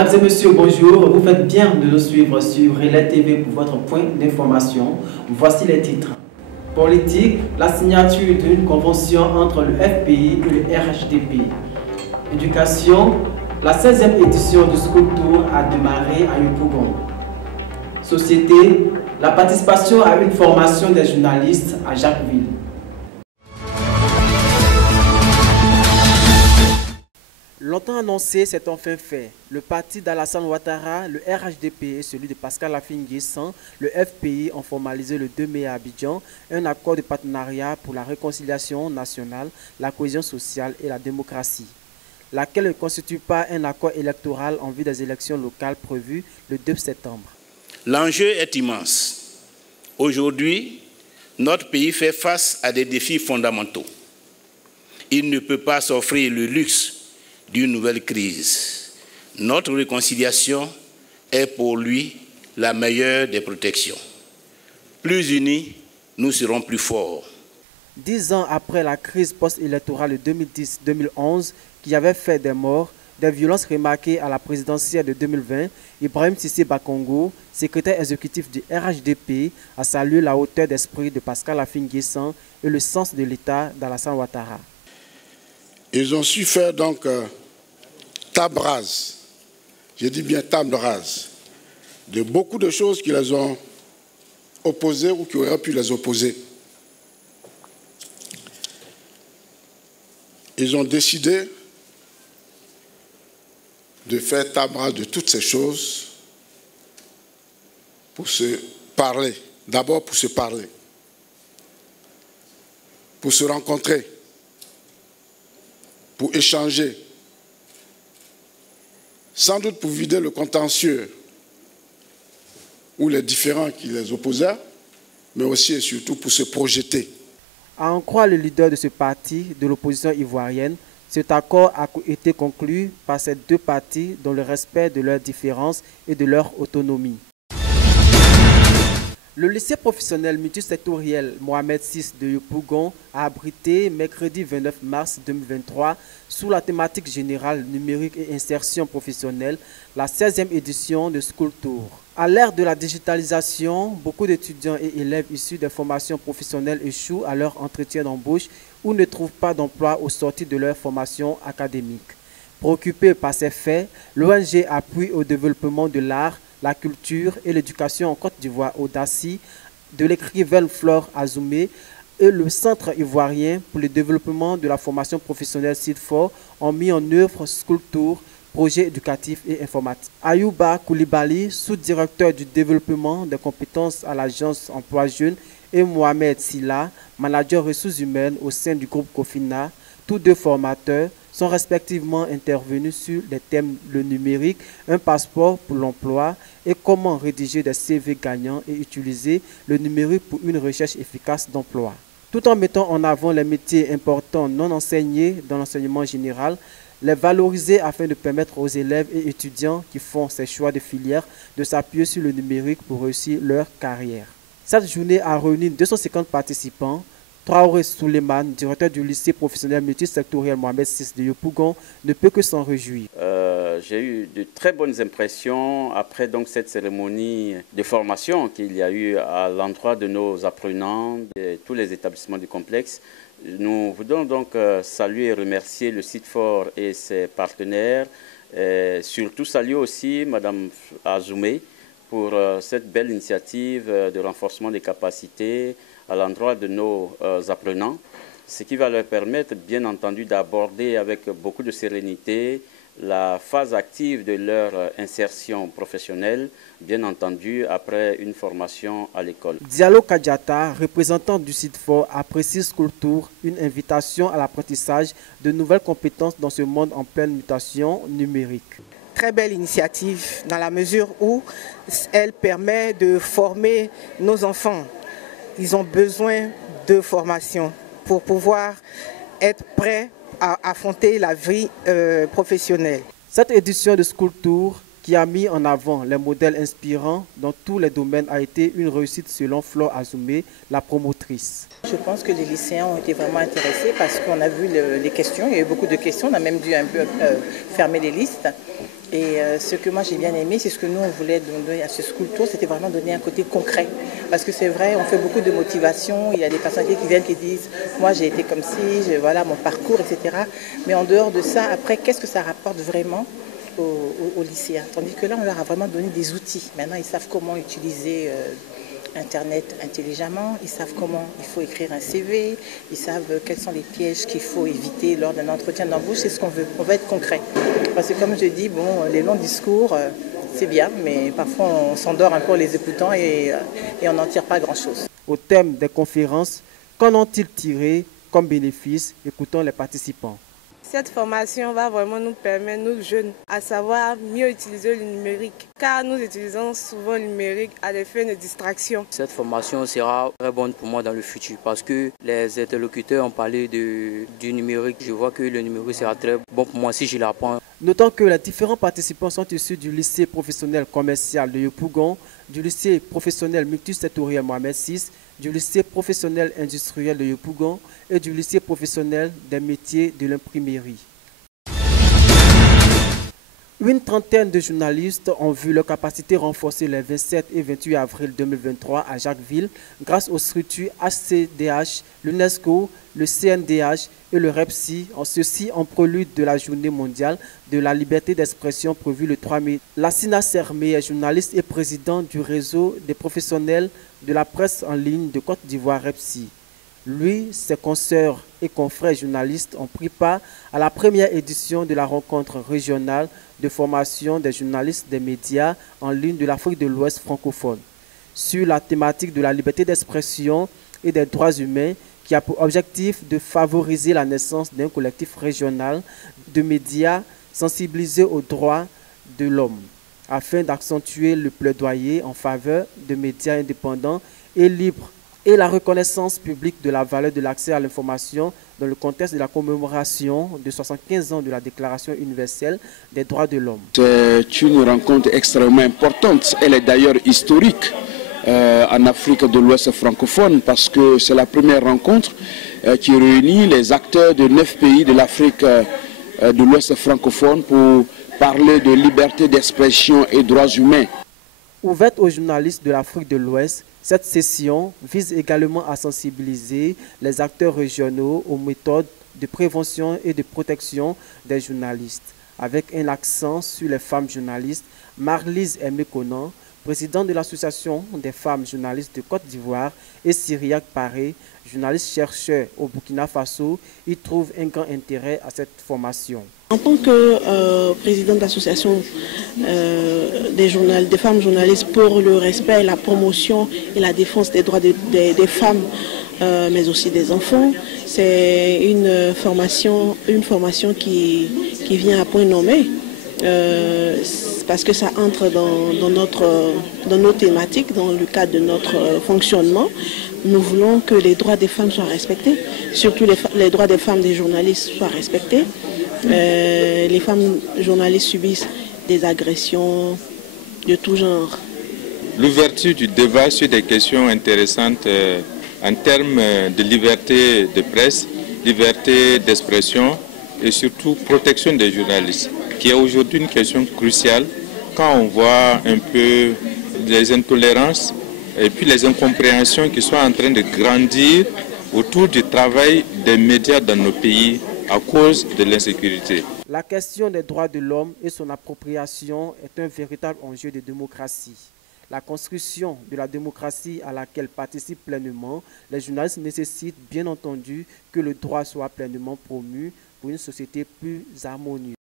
Mesdames et messieurs, bonjour. Vous faites bien de nous suivre sur Relais TV pour votre point d'information. Voici les titres. Politique, la signature d'une convention entre le FPI et le RHDP. Éducation, la 16e édition du School Tour a démarré à Yopougon. Société, la participation à une formation des journalistes à Jacquesville. Longtemps annoncé, c'est enfin fait. Le parti d'Alassane Ouattara, le RHDP et celui de Pascal Affi-N'Guessan, le FPI, ont formalisé le 2 mai à Abidjan un accord de partenariat pour la réconciliation nationale, la cohésion sociale et la démocratie, laquelle ne constitue pas un accord électoral en vue des élections locales prévues le 2 septembre. L'enjeu est immense. Aujourd'hui, notre pays fait face à des défis fondamentaux. Il ne peut pas s'offrir le luxe d'une nouvelle crise. Notre réconciliation est pour lui la meilleure des protections. Plus unis, nous serons plus forts. 10 ans après la crise post-électorale de 2010-2011 qui avait fait des morts, des violences remarquées à la présidentielle de 2020, Ibrahim Cissé Bakongo, secrétaire exécutif du RHDP, a salué la hauteur d'esprit de Pascal Affi-N'Guessan et le sens de l'État d'Alassane Ouattara. Ils ont su faire donc table rase, je dis bien table rase, de beaucoup de choses qui les ont opposées ou qui auraient pu les opposer. Ils ont décidé de faire table rase de toutes ces choses pour se parler, d'abord pour se parler, pour se rencontrer, pour échanger, sans doute pour vider le contentieux ou les différends qui les opposaient, mais aussi et surtout pour se projeter. À en croire le leader de ce parti, de l'opposition ivoirienne, cet accord a été conclu par ces deux partis dans le respect de leurs différences et de leur autonomie. Le lycée professionnel multisectoriel Mohamed VI de Yopougon a abrité mercredi 29 mars 2023 sous la thématique générale numérique et insertion professionnelle la 16e édition de School Tour. À l'ère de la digitalisation, beaucoup d'étudiants et élèves issus des formations professionnelles échouent à leur entretien d'embauche ou ne trouvent pas d'emploi au sortir de leur formation académique. Préoccupé par ces faits, l'ONG Appui au développement de l'art, la culture et l'éducation en Côte d'Ivoire Audaci, de l'écrivaine Flore Azoumé et le Centre ivoirien pour le développement de la formation professionnelle CIDFOR ont mis en œuvre School Tour, projet éducatif et informatique. Ayouba Koulibaly, sous-directeur du développement des compétences à l'agence Emploi Jeunes, et Mohamed Silla, manager ressources humaines au sein du groupe Cofina, tous deux formateurs, sont respectivement intervenus sur les thèmes le numérique, un passeport pour l'emploi et comment rédiger des CV gagnants et utiliser le numérique pour une recherche efficace d'emploi. Tout en mettant en avant les métiers importants non enseignés dans l'enseignement général, les valoriser afin de permettre aux élèves et étudiants qui font ces choix de filière de s'appuyer sur le numérique pour réussir leur carrière. Cette journée a réuni 250 participants. Traoré Souleymane, directeur du lycée professionnel multisectoriel Mohamed VI de Yopougon, ne peut que s'en réjouir. J'ai eu de très bonnes impressions après donc cette cérémonie de formation qu'il y a eu à l'endroit de nos apprenants de tous les établissements du complexe. Nous voulons donc saluer et remercier le CIDFOR et ses partenaires, et surtout saluer aussi Mme Azoumé pour cette belle initiative de renforcement des capacités à l'endroit de nos apprenants, ce qui va leur permettre bien entendu d'aborder avec beaucoup de sérénité la phase active de leur insertion professionnelle, bien entendu après une formation à l'école. Diallo Kadjata, représentant du CIDFOR, apprécie School Tour, une invitation à l'apprentissage de nouvelles compétences dans ce monde en pleine mutation numérique. Très belle initiative dans la mesure où elle permet de former nos enfants. Ils ont besoin de formation pour pouvoir être prêts à affronter la vie professionnelle. Cette édition de School Tour, qui a mis en avant les modèles inspirants dans tous les domaines, a été une réussite selon Flore Azoumé, la promotrice. Je pense que les lycéens ont été vraiment intéressés parce qu'on a vu les questions, il y a eu beaucoup de questions, on a même dû un peu fermer les listes. Et ce que moi j'ai bien aimé, c'est ce que nous on voulait donner à ce School Tour, c'était vraiment donner un côté concret. Parce que c'est vrai, on fait beaucoup de motivation, il y a des personnes qui viennent qui disent « moi j'ai été comme ci, voilà mon parcours, etc. » Mais en dehors de ça, après, qu'est-ce que ça rapporte vraiment aux lycéens? Tandis que là, on leur a vraiment donné des outils. Maintenant, ils savent comment utiliser Internet intelligemment, ils savent comment il faut écrire un CV, ils savent quels sont les pièges qu'il faut éviter lors d'un entretien d'embauche. C'est ce qu'on veut. On va être concret. Parce que comme je dis, bon, les longs discours, c'est bien, mais parfois on s'endort un peu en les écoutant et on n'en tire pas grand-chose. Au thème des conférences, qu'en ont-ils tiré comme bénéfice? Écoutons les participants. Cette formation va vraiment nous permettre, nous jeunes, à savoir mieux utiliser le numérique, car nous utilisons souvent le numérique à des fins de distraction. Cette formation sera très bonne pour moi dans le futur parce que les interlocuteurs ont parlé du numérique. Je vois que le numérique sera très bon pour moi si je l'apprends. Notons que les différents participants sont issus du lycée professionnel commercial de Yopougon, du lycée professionnel multisectoriel Mohamed VI, du lycée professionnel industriel de Yopougon et du lycée professionnel des métiers de l'imprimerie. Une trentaine de journalistes ont vu leur capacité renforcée les 27 et 28 avril 2023 à Jacquesville grâce aux structures HCDH, l'UNESCO, le CNDH et le REPSI, ceci en prélude de la journée mondiale de la liberté d'expression prévue le 3 mai. Lassina Sermé est journaliste et président du réseau des professionnels de la presse en ligne de Côte d'Ivoire REPSI. Lui, ses consoeurs et confrères journalistes ont pris part à la première édition de la rencontre régionale de formation des journalistes des médias en ligne de l'Afrique de l'Ouest francophone sur la thématique de la liberté d'expression et des droits humains qui a pour objectif de favoriser la naissance d'un collectif régional de médias sensibilisés aux droits de l'homme afin d'accentuer le plaidoyer en faveur de médias indépendants et libres et la reconnaissance publique de la valeur de l'accès à l'information dans le contexte de la commémoration de 75 ans de la Déclaration universelle des droits de l'homme. C'est une rencontre extrêmement importante, elle est d'ailleurs historique en Afrique de l'Ouest francophone parce que c'est la première rencontre qui réunit les acteurs de 9 pays de l'Afrique de l'Ouest francophone pour parler de liberté d'expression et droits humains. Ouverte aux journalistes de l'Afrique de l'Ouest, cette session vise également à sensibiliser les acteurs régionaux aux méthodes de prévention et de protection des journalistes, avec un accent sur les femmes journalistes. Marlise Aimé-Conan, présidente de l'Association des femmes journalistes de Côte d'Ivoire, et Cyriaque Paré, journaliste chercheur au Burkina Faso, y trouve un grand intérêt à cette formation. En tant que présidente de l'association des femmes journalistes pour le respect, la promotion et la défense des droits des femmes, mais aussi des enfants, c'est une formation qui vient à point nommé. Parce que ça entre dans nos thématiques, dans le cadre de notre fonctionnement. Nous voulons que les droits des femmes soient respectés, surtout les droits des femmes des journalistes soient respectés. Les femmes journalistes subissent des agressions de tout genre. L'ouverture du débat sur des questions intéressantes en termes de liberté de presse, liberté d'expression et surtout protection des journalistes, qui est aujourd'hui une question cruciale quand on voit un peu les intolérances et puis les incompréhensions qui sont en train de grandir autour du travail des médias dans nos pays à cause de l'insécurité. La question des droits de l'homme et son appropriation est un véritable enjeu de démocratie. La construction de la démocratie à laquelle participent pleinement les journalistes nécessite bien entendu que le droit soit pleinement promu pour une société plus harmonieuse.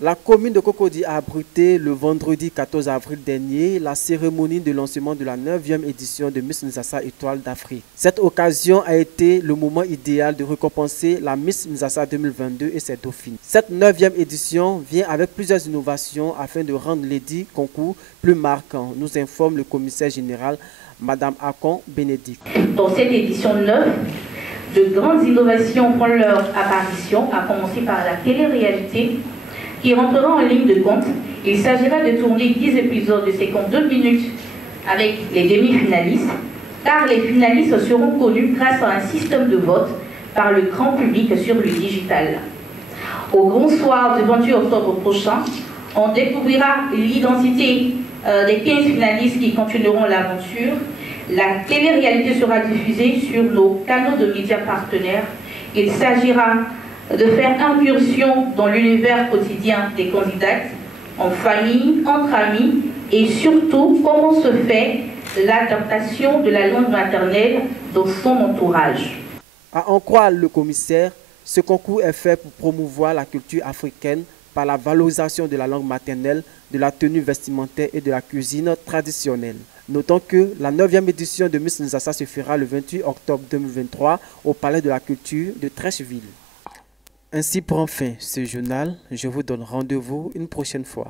La commune de Cocody a abrité le vendredi 14 avril dernier la cérémonie de lancement de la 9e édition de Miss Nzassa Étoile d'Afrique. Cette occasion a été le moment idéal de récompenser la Miss Nzassa 2022 et ses dauphines. Cette 9e édition vient avec plusieurs innovations afin de rendre l'édit concours plus marquant, nous informe le commissaire général, Madame Akon Bénédicte. Dans cette édition 9, de grandes innovations font leur apparition, à commencer par la télé-réalité, qui rentrera en ligne de compte. Il s'agira de tourner 10 épisodes de 52 minutes avec les demi-finalistes, car les finalistes seront connus grâce à un système de vote par le grand public sur le digital. Au grand soir du 28 octobre prochain, on découvrira l'identité des 15 finalistes qui continueront l'aventure. La télé-réalité sera diffusée sur nos canaux de médias partenaires. Il s'agira de faire incursion dans l'univers quotidien des candidates, en famille, entre amis, et surtout comment se fait l'adaptation de la langue maternelle dans son entourage. À en croire le commissaire, ce concours est fait pour promouvoir la culture africaine par la valorisation de la langue maternelle, de la tenue vestimentaire et de la cuisine traditionnelle. Notons que la 9e édition de Miss Nzassa se fera le 28 octobre 2023 au Palais de la Culture de Trècheville. Ainsi prend fin ce journal. Je vous donne rendez-vous une prochaine fois.